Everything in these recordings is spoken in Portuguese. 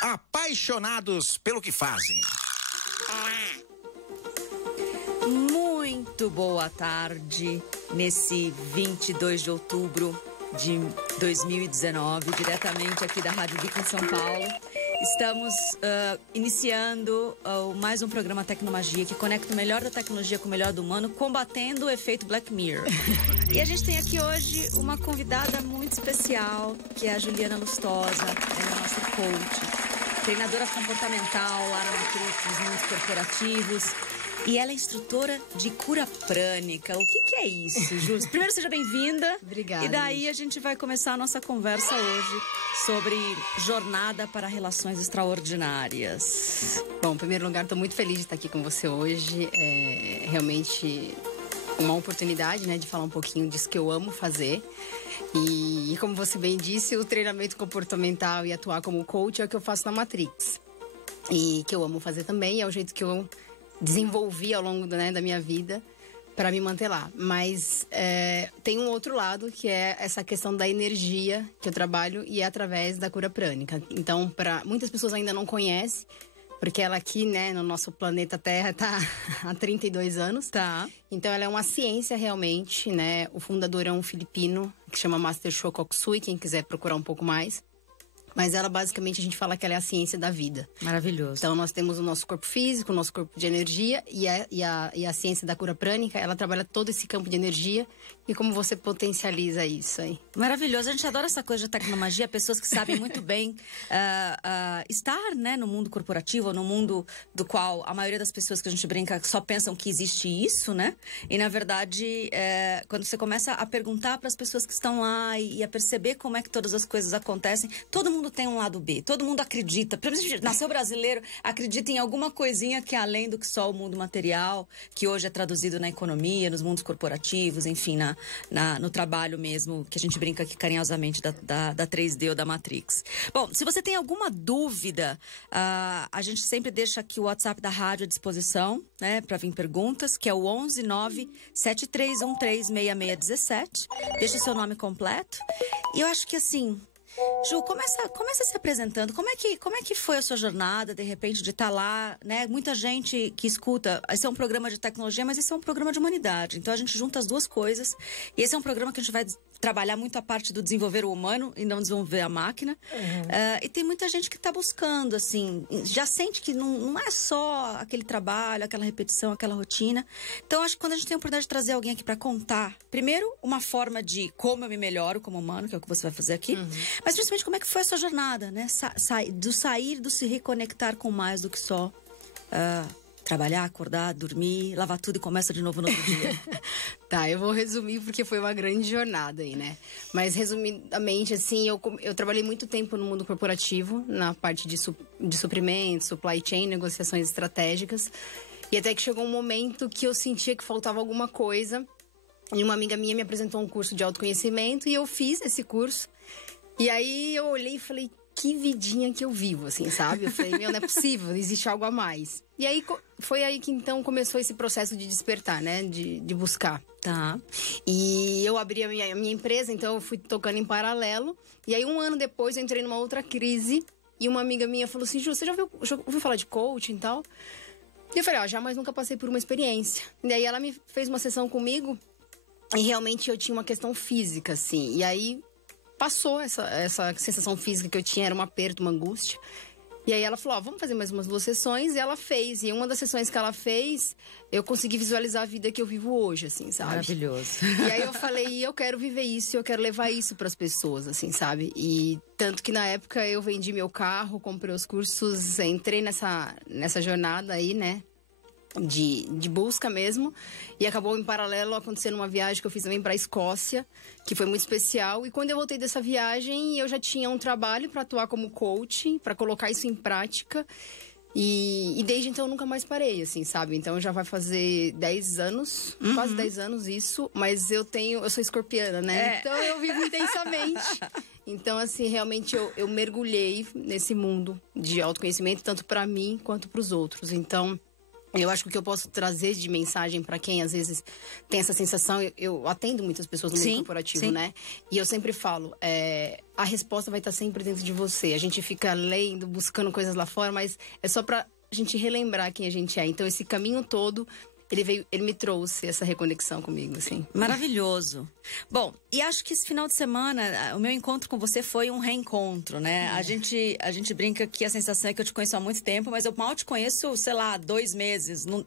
Apaixonados pelo que fazem. Muito boa tarde, nesse 22 de outubro de 2019, diretamente aqui da Rádio Vic em São Paulo. Estamos iniciando mais um programa Tecnomagia que conecta o melhor da tecnologia com o melhor do humano, combatendo o efeito Black Mirror. E a gente tem aqui hoje uma convidada muito especial, que é a Juliana Lustosa, ela é a nossa coach, treinadora comportamental lá na Matrix, nos mundos corporativos. E ela é instrutora de cura prânica. O que é isso, Ju? Primeiro, seja bem-vinda. Obrigada. E daí a gente vai começar a nossa conversa hoje sobre jornada para relações extraordinárias. Bom, em primeiro lugar, estou muito feliz de estar aqui com você hoje. É realmente uma oportunidade, né, de falar um pouquinho disso que eu amo fazer. E como você bem disse, o treinamento comportamental e atuar como coach é o que eu faço na Matrix. E que eu amo fazer também, é o jeito que eu desenvolvi ao longo da minha vida para me manter lá. Mas tem um outro lado, que é essa questão da energia que eu trabalho, e é através da cura prânica. Então, muitas pessoas ainda não conhecem, porque ela aqui, né, no nosso planeta Terra tá há 32 anos. Tá. Então, ela é uma ciência realmente, né? O fundador é um filipino que chama Master Choa Kok Sui, quem quiser procurar um pouco mais. Mas ela, basicamente, a gente fala que ela é a ciência da vida. Maravilhoso. Então, nós temos o nosso corpo físico, o nosso corpo de energia, e a ciência da cura prânica, ela trabalha todo esse campo de energia. E como você potencializa isso aí? Maravilhoso. A gente adora essa coisa de tecnomagia, pessoas que sabem muito bem estar, né, no mundo corporativo, no mundo do qual a maioria das pessoas que a gente brinca só pensam que existe isso, né? E, na verdade, quando você começa a perguntar para as pessoas que estão lá e a perceber como é que todas as coisas acontecem, todo mundo tem um lado B, todo mundo acredita, nasceu brasileiro, acredita em alguma coisinha que é além do que só o mundo material, que hoje é traduzido na economia, nos mundos corporativos, enfim, no trabalho mesmo, que a gente brinca aqui carinhosamente da 3D ou da Matrix. Bom, se você tem alguma dúvida, a gente sempre deixa aqui o WhatsApp da rádio à disposição, né, para vir perguntas, que é o 11 9 7313 6617. Deixa o seu nome completo. E eu acho que assim, Ju, começa se apresentando. Como é que foi a sua jornada, de repente, de estar lá, né? Muita gente que escuta, esse é um programa de tecnologia, mas esse é um programa de humanidade. Então, a gente junta as duas coisas. E esse é um programa que a gente vai trabalhar muito a parte do desenvolver o humano e não desenvolver a máquina. E tem muita gente que está buscando, assim, já sente que não é só aquele trabalho, aquela repetição, aquela rotina. Então, acho que quando a gente tem a oportunidade de trazer alguém aqui para contar, primeiro, uma forma de como eu me melhoro como humano, que é o que você vai fazer aqui, mas principalmente como é que foi a sua jornada, né? Do se reconectar com mais do que só trabalhar, acordar, dormir, lavar tudo e começa de novo no outro dia. Tá, eu vou resumir porque foi uma grande jornada aí, né? Mas resumidamente, assim, eu trabalhei muito tempo no mundo corporativo, na parte de suprimentos, supply chain, negociações estratégicas. E até que chegou um momento que eu sentia que faltava alguma coisa. E uma amiga minha me apresentou um curso de autoconhecimento e eu fiz esse curso. E aí eu olhei e falei, que vidinha que eu vivo, assim, sabe? Eu falei, não é possível, existe algo a mais. E aí foi aí que então começou esse processo de despertar, né? De buscar. Tá. E eu abri a minha empresa, então eu fui tocando em paralelo. E aí 1 ano depois eu entrei numa outra crise. E uma amiga minha falou assim, Ju, você já ouviu falar de coaching e tal? E eu falei, jamais nunca passei por uma experiência. E aí ela me fez uma sessão comigo. E realmente eu tinha uma questão física, assim. E aí passou essa sensação física que eu tinha, era um aperto, uma angústia. E aí ela falou, vamos fazer mais umas 2 sessões. E ela fez. E uma das sessões que ela fez, eu consegui visualizar a vida que eu vivo hoje, assim, sabe? Maravilhoso. E aí eu falei, eu quero viver isso, eu quero levar isso pras pessoas, assim, sabe? E tanto que na época eu vendi meu carro, comprei os cursos, entrei nessa jornada aí, né? De busca mesmo. E acabou em paralelo acontecendo uma viagem que eu fiz também para a Escócia, que foi muito especial. E quando eu voltei dessa viagem, eu já tinha um trabalho para atuar como coach, para colocar isso em prática. E desde então eu nunca mais parei, assim, sabe? Então já vai fazer 10 anos, quase 10 anos isso. Mas eu sou escorpiana, né? Então eu vivo intensamente. Então, assim, realmente eu mergulhei nesse mundo de autoconhecimento, tanto para mim quanto para os outros. Então, Eu acho que o que eu posso trazer de mensagem para quem às vezes tem essa sensação, eu atendo muitas pessoas no mundo corporativo, né? E eu sempre falo, a resposta vai estar sempre dentro de você. A gente fica lendo, buscando coisas lá fora, mas é só pra gente relembrar quem a gente é. Então esse caminho todo, ele me trouxe essa reconexão comigo, assim. Maravilhoso. Bom, e acho que esse final de semana, o meu encontro com você foi um reencontro, né? A gente brinca que a sensação é que eu te conheço há muito tempo, mas eu mal te conheço, sei lá, 2 meses. Não,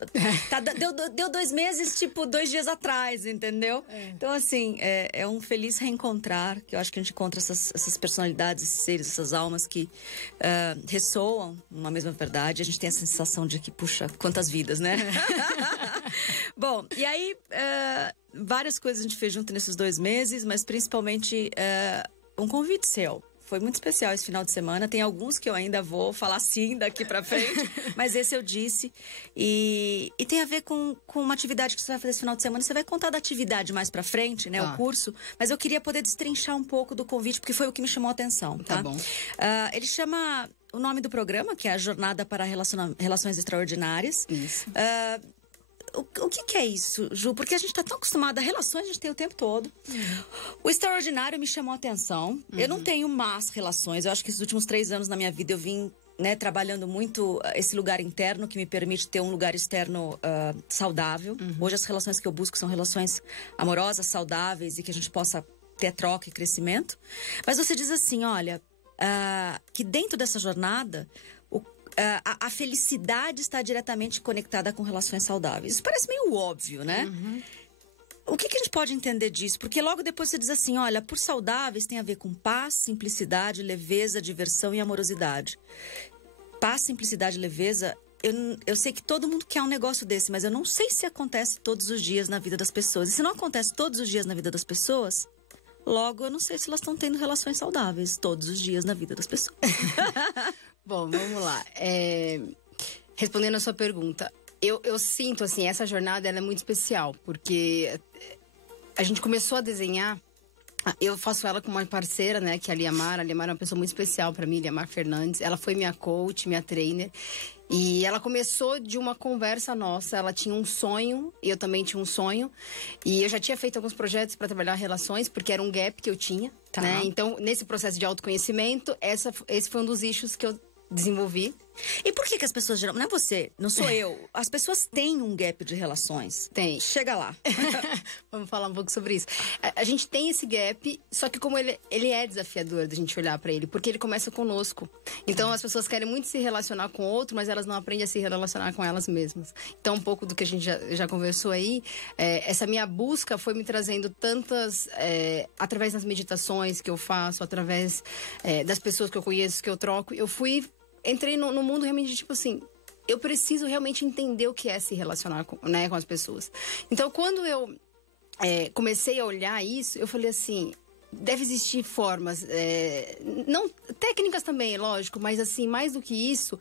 deu 2 meses, tipo, 2 dias atrás, entendeu? Então, assim, é um feliz reencontrar, que eu acho que a gente encontra essas personalidades, esses seres, essas almas que ressoam numa mesma verdade. A gente tem a sensação de que, puxa, quantas vidas, né? Bom, e aí, várias coisas a gente fez junto nesses 2 meses, mas principalmente um convite seu. Foi muito especial esse final de semana. Tem alguns que eu ainda vou falar sim daqui pra frente, mas esse eu disse. E tem a ver com uma atividade que você vai fazer esse final de semana. Você vai contar da atividade mais pra frente, né? O curso. Mas eu queria poder destrinchar um pouco do convite, porque foi o que me chamou a atenção, tá? Tá bom. Ele chama o nome do programa, que é a Jornada para Relações Extraordinárias. Isso. O que é isso, Ju? Porque a gente está tão acostumado a relações, a gente tem o tempo todo. O extraordinário me chamou a atenção. Eu não tenho más relações. Eu acho que esses últimos 3 anos na minha vida eu vim, né, trabalhando muito esse lugar interno que me permite ter um lugar externo saudável. Hoje as relações que eu busco são relações amorosas, saudáveis e que a gente possa ter troca e crescimento. Mas você diz assim, olha, que dentro dessa jornada a felicidade está diretamente conectada com relações saudáveis. Isso parece meio óbvio, né? O que a gente pode entender disso? Porque logo depois você diz assim, olha, por saudáveis tem a ver com paz, simplicidade, leveza, diversão e amorosidade. Paz, simplicidade, leveza... Eu sei que todo mundo quer um negócio desse, mas eu não sei se acontece todos os dias na vida das pessoas. E se não acontece todos os dias na vida das pessoas... Logo, eu não sei se elas estão tendo relações saudáveis todos os dias na vida das pessoas. Bom, vamos lá. Respondendo a sua pergunta, eu sinto, assim, essa jornada ela é muito especial, porque a gente começou a desenhar, eu faço ela com uma parceira, né, que é a Liamar. A Liamar é uma pessoa muito especial para mim, Liamar Fernandes. Ela foi minha coach, minha trainer. E ela começou de uma conversa nossa. Ela tinha um sonho, e eu também tinha um sonho. E eu já tinha feito alguns projetos para trabalhar relações, porque era um gap que eu tinha, né? Então, nesse processo de autoconhecimento, esse foi um dos eixos que eu desenvolvi. E por que as pessoas geralmente... Não é você, não sou eu. As pessoas têm um gap de relações. Tem. Chega lá. Vamos falar um pouco sobre isso. A gente tem esse gap, só que como ele é desafiador da gente olhar pra ele, porque ele começa conosco. Então as pessoas querem muito se relacionar com o outro, mas elas não aprendem a se relacionar com elas mesmas. Então um pouco do que a gente já conversou aí, essa minha busca foi me trazendo tantas... através das meditações que eu faço, através das pessoas que eu conheço, que eu troco, entrei no mundo realmente de, tipo assim, eu preciso realmente entender o que é se relacionar com as pessoas. Então, quando eu comecei a olhar isso, eu falei assim, deve existir formas, não técnicas também, lógico, mas assim, mais do que isso,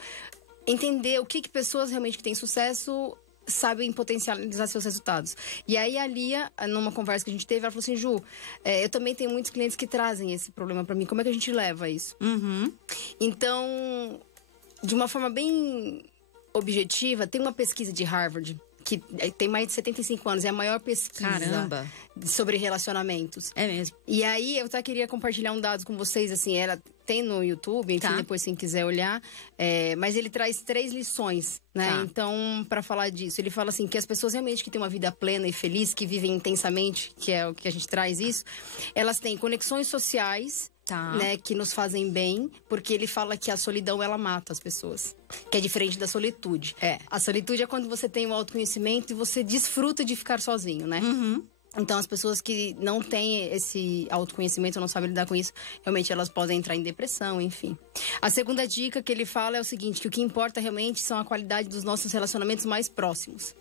entender o que pessoas realmente que têm sucesso sabem potencializar seus resultados. E aí a Lia, numa conversa que a gente teve, ela falou assim, Ju, eu também tenho muitos clientes que trazem esse problema pra mim, como é que a gente leva isso? Então, de uma forma bem objetiva, tem uma pesquisa de Harvard que tem mais de 75 anos, é a maior pesquisa sobre relacionamentos. É mesmo. E aí, eu até queria compartilhar um dado com vocês, assim, ela tem no YouTube, enfim, depois quem quiser olhar, mas ele traz 3 lições, né? Então, para falar disso, ele fala assim, que as pessoas realmente que têm uma vida plena e feliz, que vivem intensamente, que é o que a gente traz isso, elas têm conexões sociais, né, que nos fazem bem, porque ele fala que a solidão, ela mata as pessoas. Que é diferente da solitude. A solitude é quando você tem o autoconhecimento e você desfruta de ficar sozinho, né? Então, as pessoas que não têm esse autoconhecimento, não sabem lidar com isso, realmente elas podem entrar em depressão, enfim. A segunda dica que ele fala é o seguinte, que o que importa realmente são a qualidade dos nossos relacionamentos mais próximos.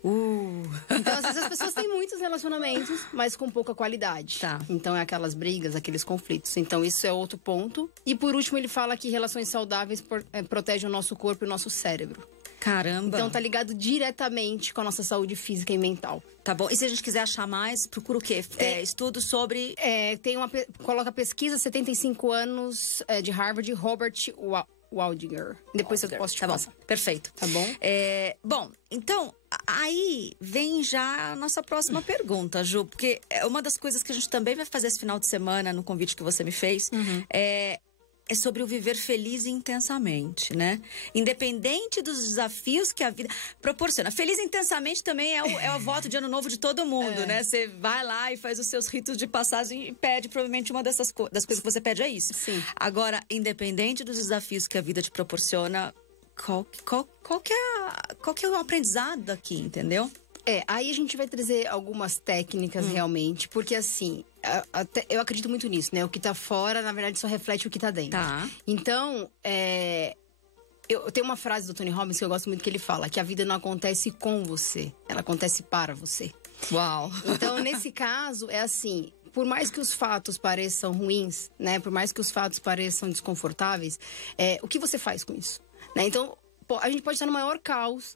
Então, às vezes as pessoas têm muitos relacionamentos, mas com pouca qualidade. Então, é aquelas brigas, aqueles conflitos. Então, isso é outro ponto. E, por último, ele fala que relações saudáveis protegem o nosso corpo e o nosso cérebro. Caramba! Então, tá ligado diretamente com a nossa saúde física e mental. Tá bom. E se a gente quiser achar mais, procura o quê? Estudos sobre... Coloca pesquisa, 75 anos, de Harvard, Robert Waldinger. Depois eu posso te passar. Perfeito. Tá bom? Bom, então, aí vem já a nossa próxima pergunta, Ju. Porque uma das coisas que a gente também vai fazer esse final de semana, no convite que você me fez, é sobre o viver feliz e intensamente, né? Independente dos desafios que a vida proporciona. Feliz intensamente também é o voto de ano novo de todo mundo, né? Você vai lá e faz os seus ritos de passagem e pede, provavelmente uma das coisas que você pede é isso. Sim. Agora, independente dos desafios que a vida te proporciona, qual que é o aprendizado daqui, entendeu? Aí a gente vai trazer algumas técnicas realmente, porque assim, eu acredito muito nisso, né? O que tá fora, na verdade, só reflete o que tá dentro. Tá. Então, eu tenho uma frase do Tony Robbins que eu gosto muito, que ele fala que a vida não acontece com você, ela acontece para você. Uau! Então, nesse caso, é assim, por mais que os fatos pareçam ruins, né? Por mais que os fatos pareçam desconfortáveis, o que você faz com isso? Né? Então, a gente pode estar no maior caos.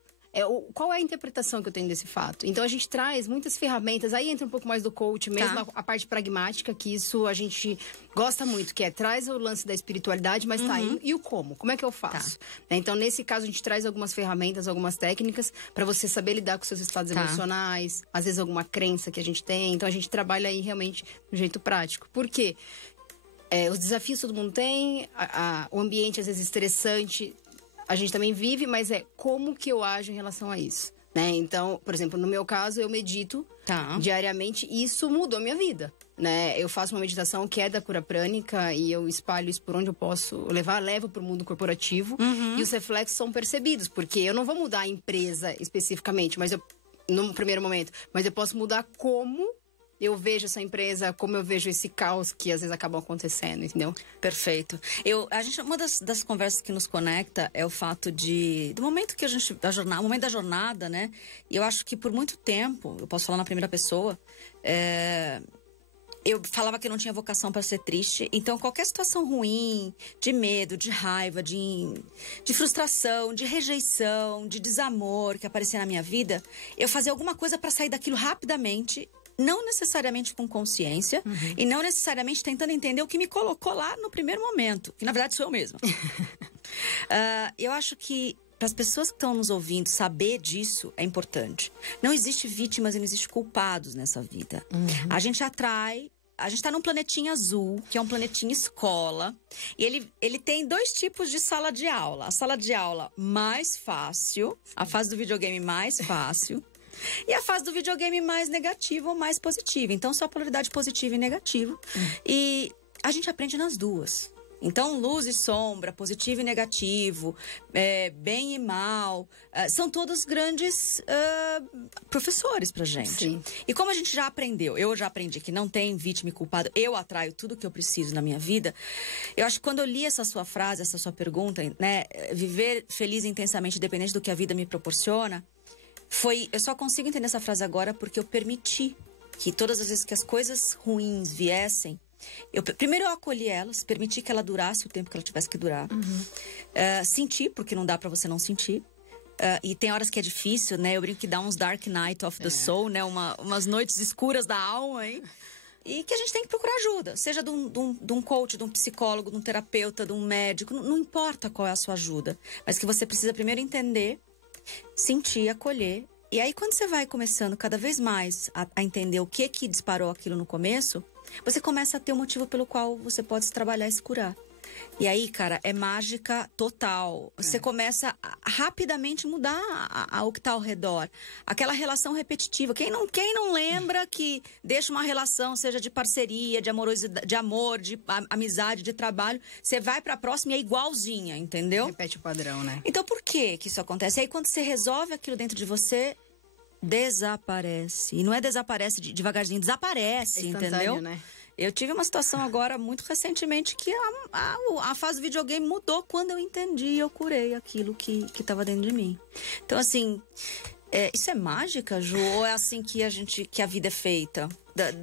Qual é a interpretação que eu tenho desse fato? Então, a gente traz muitas ferramentas. Aí entra um pouco mais do coach mesmo, a parte pragmática, que isso a gente gosta muito, que traz o lance da espiritualidade, mas e o como? Como é que eu faço? Então, nesse caso, a gente traz algumas ferramentas, algumas técnicas para você saber lidar com seus estados emocionais, às vezes alguma crença que a gente tem. Então, a gente trabalha aí realmente de um jeito prático. Por quê? Os desafios todo mundo tem, o ambiente às vezes estressante, a gente também vive, mas como que eu ajo em relação a isso, né? Então, por exemplo, no meu caso, eu medito diariamente e isso mudou a minha vida, né? Eu faço uma meditação que é da cura prânica e eu espalho isso por onde eu posso levo para o mundo corporativo e os reflexos são percebidos, porque eu não vou mudar a empresa especificamente, mas no primeiro momento, mas eu posso mudar como eu vejo essa empresa, como eu vejo esse caos que às vezes acaba acontecendo, entendeu? Perfeito. Uma das conversas que nos conecta é o fato do momento que o momento da jornada, né? E eu acho que por muito tempo, eu posso falar na primeira pessoa, eu falava que eu não tinha vocação para ser triste. Então, qualquer situação ruim, de medo, de raiva, de frustração, de rejeição, de desamor que aparecia na minha vida, eu fazia alguma coisa para sair daquilo rapidamente. Não necessariamente com consciência e não necessariamente tentando entender o que me colocou lá no primeiro momento, que na verdade sou eu mesma. Eu acho que para as pessoas que estão nos ouvindo, saber disso é importante. Não existe vítimas e não existe culpados nessa vida. A gente está num planetinha azul, que é um planetinha escola, e ele tem 2 tipos de sala de aula. A sala de aula mais fácil, a fase do videogame mais fácil, e a fase do videogame mais negativa ou mais positiva. Então, só polaridade positiva e negativa. E a gente aprende nas duas. Então, luz e sombra, positivo e negativo, bem e mal, são todos grandes professores pra gente. Sim. E como a gente já aprendeu, eu já aprendi que não tem vítima e culpado, eu atraio tudo que eu preciso na minha vida. Eu acho que quando eu li essa sua frase, essa sua pergunta, né, viver feliz intensamente, independente do que a vida me proporciona, eu só consigo entender essa frase agora porque eu permiti que todas as vezes que as coisas ruins viessem, primeiro eu acolhi elas, permiti que ela durasse o tempo que ela tivesse que durar. Senti, porque não dá pra você não sentir. E tem horas que é difícil, né? Eu brinco que dá uns dark night of the soul, né? Umas noites escuras da alma, hein? E que a gente tem que procurar ajuda. Seja de um coach, de um psicólogo, de um terapeuta, de um médico. Não importa qual é a sua ajuda. Mas que você precisa primeiro entender, sentir, acolher. E aí, quando você vai começando cada vez mais a entender o que disparou aquilo no começo, você começa a ter um motivo pelo qual você pode se trabalhar e se curar. E aí, cara, é mágica total. Você começa a rapidamente mudar o que tá ao redor. Aquela relação repetitiva. Quem não lembra que deixa uma relação, seja de parceria, de amorosidade, de amor, de amizade, de trabalho, você vai pra próxima e é igualzinha, entendeu? Repete o padrão, né? Então, por que isso acontece? Aí, quando você resolve aquilo dentro de você, desaparece. E não é desaparece devagarzinho, desaparece, entendeu? Né? Eu tive uma situação agora, muito recentemente, que a fase do videogame mudou quando eu entendi e eu curei aquilo que estava dentro de mim. Então, assim, isso é mágica, Ju? Ou é assim que a vida é feita?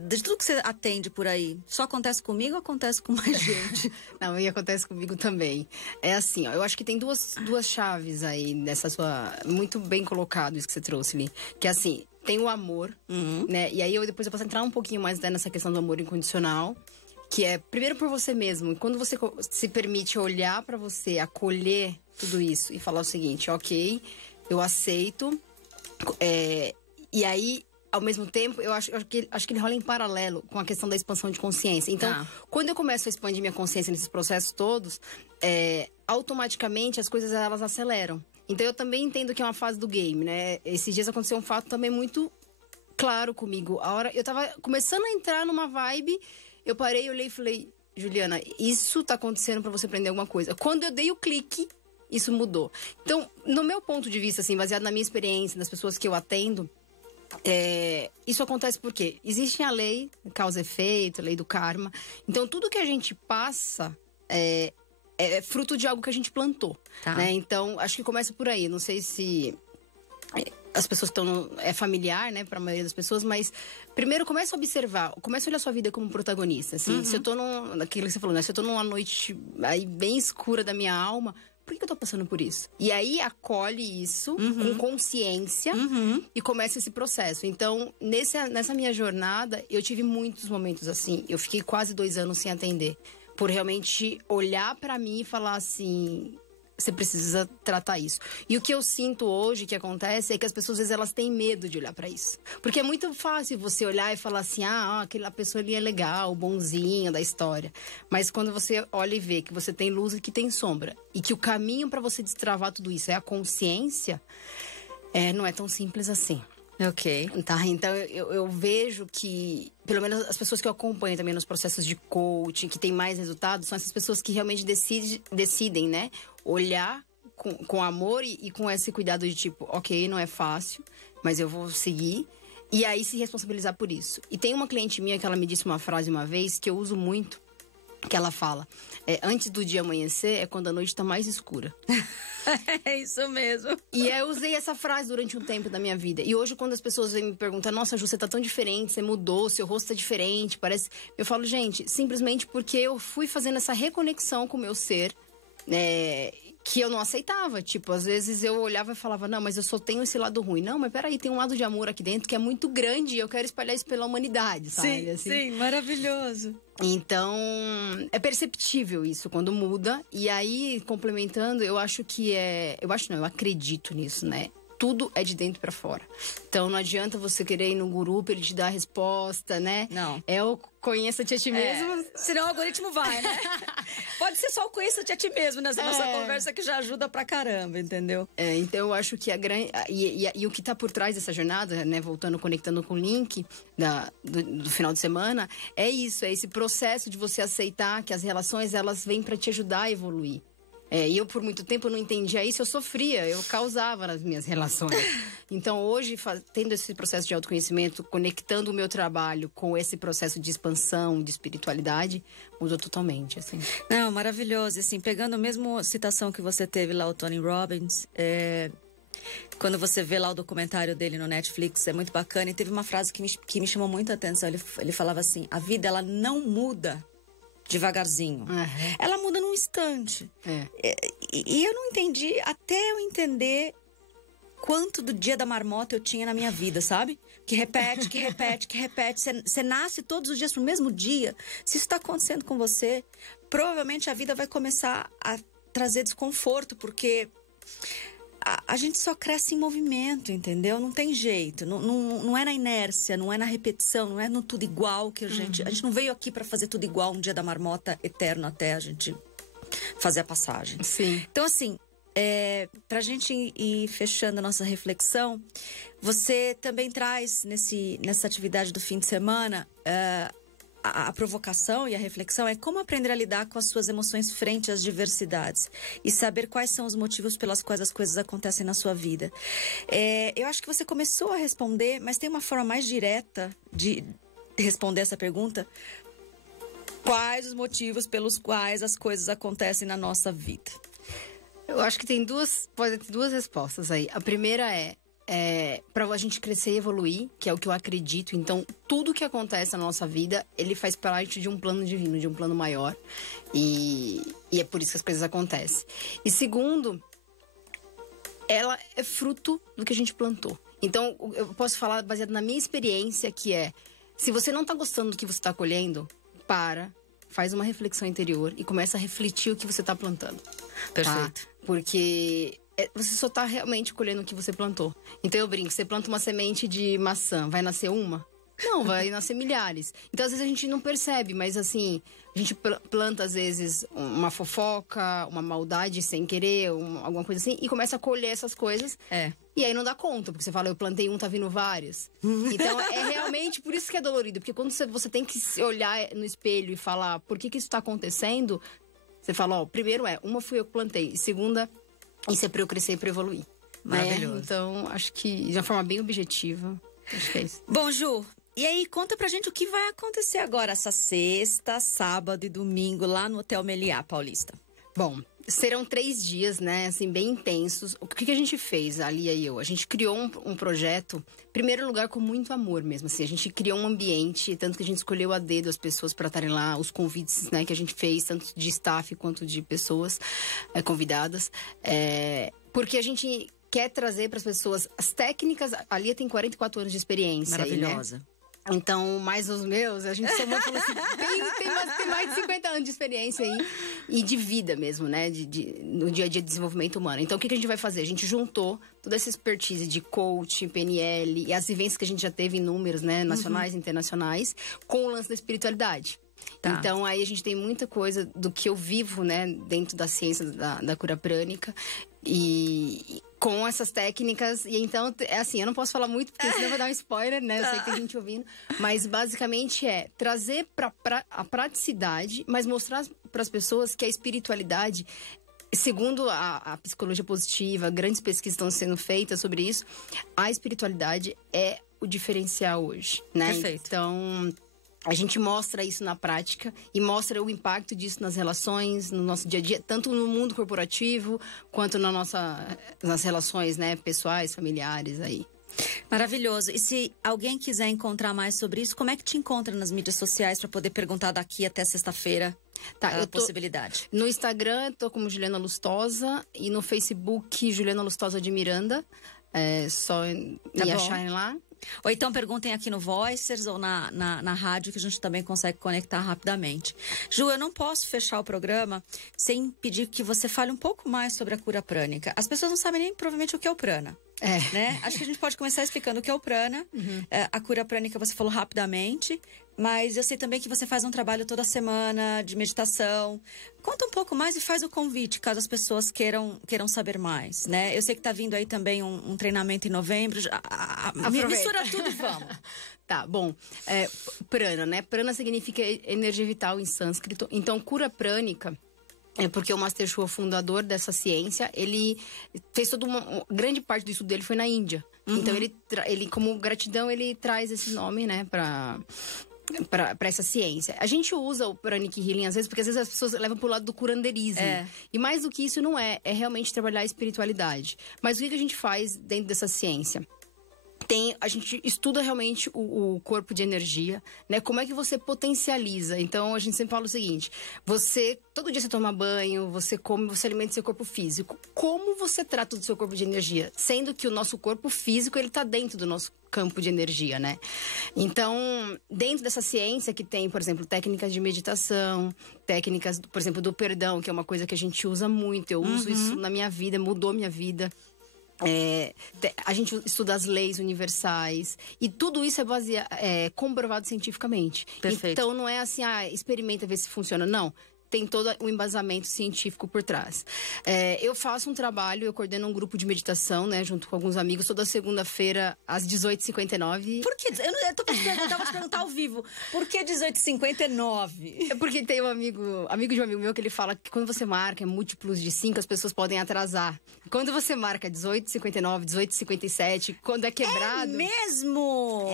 De tudo que você atende por aí, só acontece comigo ou acontece com mais gente? Não, e acontece comigo também. É assim, ó, eu acho que tem duas chaves aí nessa sua... Muito bem colocado isso que você trouxe ali. Que é assim, tem o amor, né? E aí depois eu posso entrar um pouquinho mais nessa questão do amor incondicional. que é primeiro por você mesmo. E quando você se permite olhar pra você, acolher tudo isso e falar o seguinte: ok, eu aceito. E aí, ao mesmo tempo, eu acho que ele rola em paralelo com a questão da expansão de consciência. Então, quando eu começo a expandir minha consciência nesses processos todos, automaticamente as coisas elas aceleram. Então, eu também entendo que é uma fase do game, né? Esses dias aconteceu um fato também muito claro comigo. Eu tava começando a entrar numa vibe, eu parei, olhei e falei: Juliana, isso tá acontecendo pra você aprender alguma coisa. Quando eu dei o clique, isso mudou. Então, no meu ponto de vista, assim, baseado na minha experiência, das pessoas que eu atendo, isso acontece porque existe a lei, causa e efeito, a lei do karma. Então, tudo que a gente passa é fruto de algo que a gente plantou, né? Então, acho que começa por aí. Não sei se as pessoas estão... É familiar, né, pra maioria das pessoas, mas primeiro começa a observar, começa a olhar a sua vida como protagonista, assim. Se eu tô naquilo que você falou, né? Se eu tô numa noite aí bem escura da minha alma, por que eu tô passando por isso? E aí, acolhe isso com consciência e começa esse processo. Então, nessa minha jornada, eu tive muitos momentos assim. Eu fiquei quase 2 anos sem atender. Por realmente olhar pra mim e falar assim: você precisa tratar isso. E o que eu sinto hoje, que acontece, é que as pessoas, às vezes, elas têm medo de olhar pra isso. Porque é muito fácil você olhar e falar assim: aquela pessoa ali é legal, bonzinho da história. Mas quando você olha e vê que você tem luz e que tem sombra, e que o caminho pra você destravar tudo isso é a consciência, não é tão simples assim. Ok. Tá, então eu vejo que, pelo menos as pessoas que eu acompanho também nos processos de coaching, que tem mais resultados, são essas pessoas que realmente decidem, né, olhar com amor e com esse cuidado de tipo, ok, não é fácil, mas eu vou seguir. E aí se responsabilizar por isso. E tem uma cliente minha que ela me disse uma frase uma vez que eu uso muito, que ela fala: antes do dia amanhecer é quando a noite tá mais escura. É isso mesmo. E eu usei essa frase durante um tempo da minha vida. E hoje, quando as pessoas vêm me perguntar: nossa, Ju, você tá tão diferente, você mudou, seu rosto tá diferente, parece... Eu falo: gente, simplesmente porque eu fui fazendo essa reconexão com o meu ser, que eu não aceitava. Tipo, às vezes eu olhava e falava: não, mas eu só tenho esse lado ruim. Não, mas peraí, tem um lado de amor aqui dentro que é muito grande e eu quero espalhar isso pela humanidade, sabe? Sim, assim. sim, maravilhoso. Então, é perceptível isso quando muda. E aí, complementando, eu acho que eu acredito nisso, né? Tudo é de dentro pra fora. Então, não adianta você querer ir no guru pra ele te dar a resposta, né? Não. Conheça-te a ti mesmo. Senão o algoritmo vai, né? Pode ser só o conheça-te a ti mesmo nessa nossa conversa, que já ajuda pra caramba, entendeu? Então eu acho que a grande... E o que tá por trás dessa jornada, né? Voltando, conectando com o link do final de semana, é isso. É esse processo de você aceitar que as relações, elas vêm pra te ajudar a evoluir. E eu, por muito tempo, não entendia isso, eu sofria, eu causava nas minhas relações. Então, hoje, tendo esse processo de autoconhecimento, conectando o meu trabalho com esse processo de expansão, de espiritualidade, mudou totalmente, assim. Não, maravilhoso. Assim, pegando a mesma citação que você teve lá, o Tony Robbins, quando você vê lá o documentário dele no Netflix, é muito bacana. E teve uma frase que me chamou muito a atenção. Ele falava assim: a vida, ela não muda devagarzinho. Ela muda num instante. E eu não entendi, até eu entender quanto do dia da marmota eu tinha na minha vida, sabe? Que repete, que repete, que repete. Você nasce todos os dias pro mesmo dia. Se isso está acontecendo com você, provavelmente a vida vai começar a trazer desconforto, porque a gente só cresce em movimento, entendeu? Não tem jeito. Não é na inércia, não é na repetição, não é no tudo igual que a gente... A gente não veio aqui para fazer tudo igual um dia da marmota eterno até a gente fazer a passagem. Sim. Então, assim, pra gente ir fechando a nossa reflexão, você também traz nessa atividade do fim de semana... A provocação e a reflexão é como aprender a lidar com as suas emoções frente às diversidades e saber quais são os motivos pelas quais as coisas acontecem na sua vida. Eu acho que você começou a responder, mas tem uma forma mais direta de responder essa pergunta. Quais os motivos pelos quais as coisas acontecem na nossa vida? Eu acho que pode ter duas respostas aí. A primeira é para a gente crescer e evoluir, que é o que eu acredito. Então, tudo que acontece na nossa vida, ele faz parte de um plano divino, de um plano maior. E é por isso que as coisas acontecem. E segundo, ela é fruto do que a gente plantou. Então, eu posso falar baseado na minha experiência, que se você não tá gostando do que você tá colhendo, faz uma reflexão interior e começa a refletir o que você tá plantando. Perfeito. Tá? Porque você só tá realmente colhendo o que você plantou. Então eu brinco, você planta uma semente de maçã, vai nascer uma? Não, vai nascer milhares. Então, às vezes, a gente não percebe, mas assim, a gente planta, às vezes, uma fofoca, uma maldade sem querer, alguma coisa assim, e começa a colher essas coisas. E aí não dá conta, porque você fala, eu plantei um, tá vindo vários. Então, é realmente por isso que é dolorido. Porque quando você tem que se olhar no espelho e falar, por que isso tá acontecendo? Você fala, ó, primeiro uma fui eu que plantei. E segunda, isso é pra eu crescer e pra eu evoluir. Maravilhoso. Né? Então, acho que de uma forma bem objetiva, acho que é isso. Bom, Ju, e aí conta pra gente o que vai acontecer agora, essa sexta, sábado e domingo, lá no Hotel Meliá Paulista. Bom, serão 3 dias, né, assim, bem intensos. O que a gente fez, a Lia e eu? A gente criou um projeto, em primeiro lugar, com muito amor mesmo, assim. A gente criou um ambiente, tanto que a gente escolheu a dedo as pessoas para estarem lá, os convites, né, que a gente fez, tanto de staff quanto de pessoas convidadas. Porque a gente quer trazer para as pessoas as técnicas. A Lia tem 44 anos de experiência. Maravilhosa. Aí, né? Então, mais os meus, a gente somou, falou assim, tem mais de 50 anos de experiência aí. E de vida mesmo, né? No dia a dia de desenvolvimento humano. Então, o que a gente vai fazer? A gente juntou toda essa expertise de coach, PNL e as vivências que a gente já teve em números, né? Nacionais e internacionais, com o lance da espiritualidade. Tá. Então, aí a gente tem muita coisa do que eu vivo, né? Dentro da ciência da cura prânica. E com essas técnicas, e então, assim, eu não posso falar muito, porque senão vai dar um spoiler, né? Eu sei que tem gente ouvindo. Mas, basicamente, trazer a praticidade, mas mostrar para as pessoas que a espiritualidade, segundo a psicologia positiva, grandes pesquisas estão sendo feitas sobre isso, a espiritualidade é o diferencial hoje, né? Perfeito. Então, a gente mostra isso na prática e mostra o impacto disso nas relações, no nosso dia a dia, tanto no mundo corporativo quanto nas relações, né, pessoais, familiares aí. Maravilhoso. E se alguém quiser encontrar mais sobre isso, como é que te encontra nas mídias sociais para poder perguntar daqui até sexta-feira a possibilidade? No Instagram, tô como Juliana Lustosa e no Facebook, Juliana Lustosa de Miranda. É só me acharem lá. Ou então perguntem aqui no Voicers ou na rádio, que a gente também consegue conectar rapidamente. Ju, eu não posso fechar o programa sem pedir que você fale um pouco mais sobre a cura prânica. As pessoas não sabem nem provavelmente o que é o prana. Né? Acho que a gente pode começar explicando o que é o prana. A cura prânica você falou rapidamente, mas eu sei também que você faz um trabalho toda semana de meditação. Conta um pouco mais e faz o convite, caso as pessoas queiram saber mais, né? Eu sei que tá vindo aí também um treinamento em novembro. Mistura tudo e vamos. Tá, bom. Prana, né? Prana significa energia vital em sânscrito. Então, cura prânica porque o Master Shua, fundador dessa ciência, ele fez grande parte do estudo dele foi na Índia. Então, ele como gratidão, ele traz esse nome, né, para essa ciência. A gente usa o Pranic Healing, às vezes, porque às vezes as pessoas levam pro lado do curanderismo. E mais do que isso, não é realmente trabalhar a espiritualidade. Mas o que a gente faz dentro dessa ciência? A gente estuda realmente o corpo de energia, né? Como é que você potencializa? Então, a gente sempre fala o seguinte: todo dia você toma banho, você come, você alimenta seu corpo físico. Como você trata do seu corpo de energia? Sendo que o nosso corpo físico, ele tá dentro do nosso campo de energia, né? Então, dentro dessa ciência que tem, por exemplo, técnicas de meditação, técnicas, por exemplo, do perdão, que é uma coisa que a gente usa muito. Eu uso isso na minha vida, mudou minha vida. A gente estuda as leis universais e tudo isso é comprovado cientificamente. Perfeito. Então não é assim, experimenta ver se funciona, não. Tem todo um embasamento científico por trás. Eu faço um trabalho, eu coordeno um grupo de meditação, né, junto com alguns amigos, toda segunda-feira, às 18h59. Por que? Eu tava te perguntar ao vivo. Por que 18h59? É porque tem um amigo de um amigo meu, que ele fala que quando você marca múltiplos de 5, as pessoas podem atrasar. Quando você marca 18h59, 18h57, quando é quebrado... É mesmo?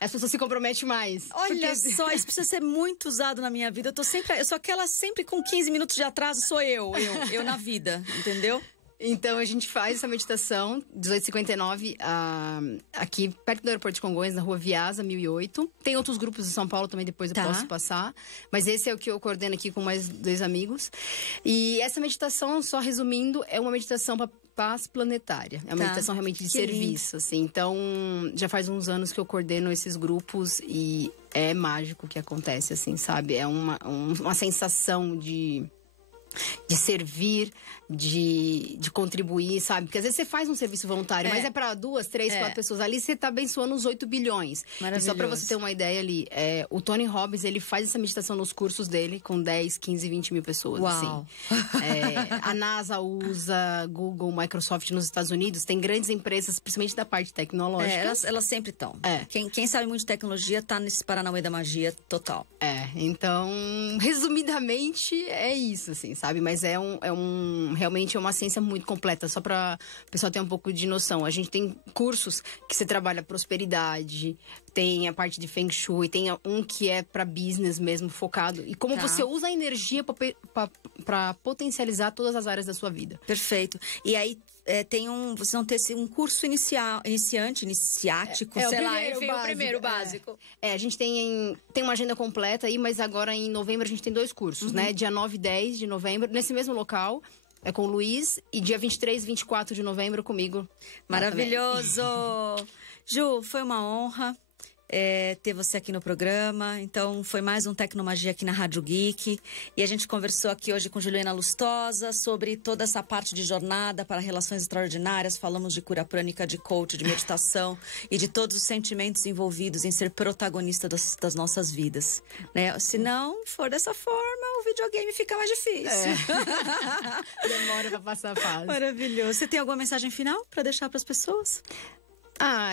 As pessoas se comprometem mais. Olha só, isso precisa ser muito usado na minha vida. Eu sou aquela sempre com 15 minutos de atraso, sou eu na vida, entendeu? Então, a gente faz essa meditação, 1859, aqui perto do aeroporto de Congonhas, na rua Viasa, 1008. Tem outros grupos de São Paulo também, depois eu posso passar. Mas esse é o que eu coordeno aqui com mais 2 amigos. E essa meditação, só resumindo, é uma meditação para paz planetária. É uma meditação realmente de serviço, assim. Então, já faz uns anos que eu coordeno esses grupos e é mágico o que acontece, assim, sabe? É uma sensação de servir, de contribuir, sabe? Porque às vezes você faz um serviço voluntário, mas é para 2, 3, 4 pessoas. Ali você tá abençoando os 8 bilhões. E só para você ter uma ideia ali, o Tony Robbins, ele faz essa meditação nos cursos dele com 10, 15, 20 mil pessoas. Uau. Assim. A NASA usa, Google, Microsoft nos Estados Unidos, tem grandes empresas, principalmente da parte tecnológica. Elas sempre estão. Quem sabe muito de tecnologia tá nesse Paranauê da magia total. Então, resumidamente, é isso, assim, sabe? Mas realmente é uma ciência muito completa, só para o pessoal ter um pouco de noção. A gente tem cursos que você trabalha prosperidade, tem a parte de Feng Shui, tem um que é para business mesmo, focado. E como você usa a energia para potencializar todas as áreas da sua vida. Perfeito. E aí, vocês vão ter um curso iniciático, sei lá, enfim, o primeiro básico. A gente tem uma agenda completa aí, mas agora em novembro a gente tem 2 cursos, né? Dia 9 e 10 de novembro, nesse mesmo local, com o Luiz, e dia 23 e 24 de novembro comigo. Maravilhoso! Ju, foi uma honra ter você aqui no programa. Então, foi mais um Tecnomagia aqui na Rádio Geek. E a gente conversou aqui hoje com Juliana Lustosa sobre toda essa parte de jornada para relações extraordinárias. Falamos de cura prânica, de coach, de meditação e de todos os sentimentos envolvidos em ser protagonista das nossas vidas. Né? Se não for dessa forma, o videogame fica mais difícil. Demora para passar a fase. Maravilhoso. Você tem alguma mensagem final para deixar para as pessoas?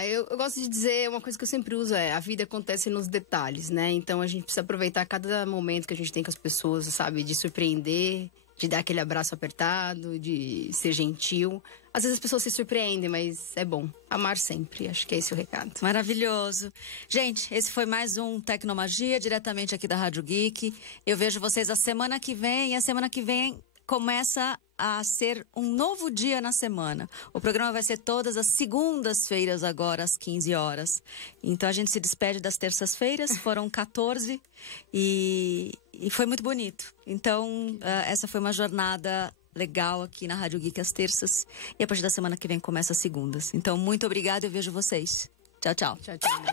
Eu gosto de dizer, uma coisa que eu sempre uso a vida acontece nos detalhes, né? Então a gente precisa aproveitar cada momento que a gente tem com as pessoas, sabe? De surpreender, de dar aquele abraço apertado, de ser gentil. Às vezes as pessoas se surpreendem, mas é bom. Amar sempre, acho que é esse o recado. Maravilhoso. Gente, esse foi mais um Tecnomagia, diretamente aqui da Rádio Geek. Eu vejo vocês a semana que vem, e a semana que vem começa a ser um novo dia na semana. O programa vai ser todas as segundas-feiras agora, às 15 horas. Então, a gente se despede das terças-feiras, foram 14, e foi muito bonito. Então, essa foi uma jornada legal aqui na Rádio Geek às terças, e a partir da semana que vem começa as segundas. Então, muito obrigada, eu vejo vocês. Tchau, tchau. Tchau, tchau.